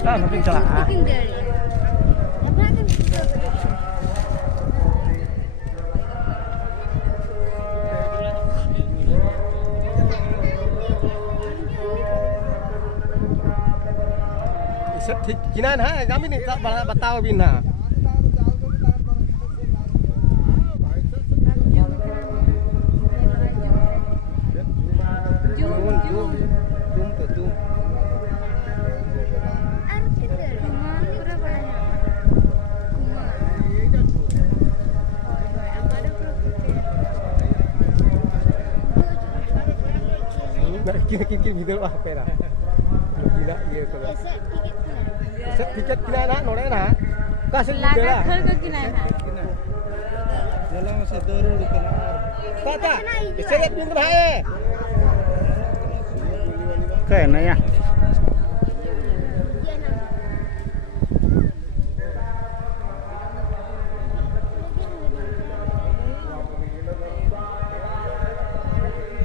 Ah, mungkin salah. Thích kinan ha, kami ni tak batau bina. Kini video apa dah? Gila ye kalau. Set tiket kina na nore na. Kasih video lah. घर का किनाय है Dalam masa dorong di kena. Tata, set pintu bahaya. Keren ya.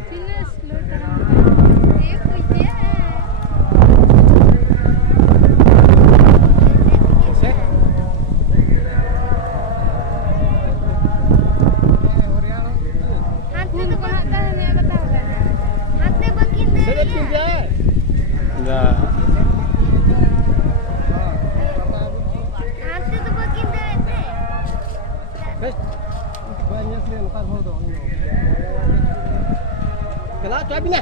Finish लूट रहा हूं ये कुछ है Set. हाथ में तो बनाता है मैं बताऊंगा हाथ में बकिन दे Set pintu ya. Enggak. हाथ से तो बकिन दे देते Banyak sih ntar ho dong. Kela coba bina.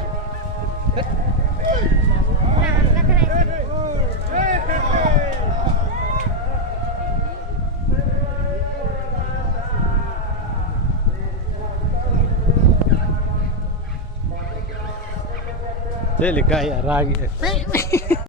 ना angkat रहे Saya lihat ya ragi.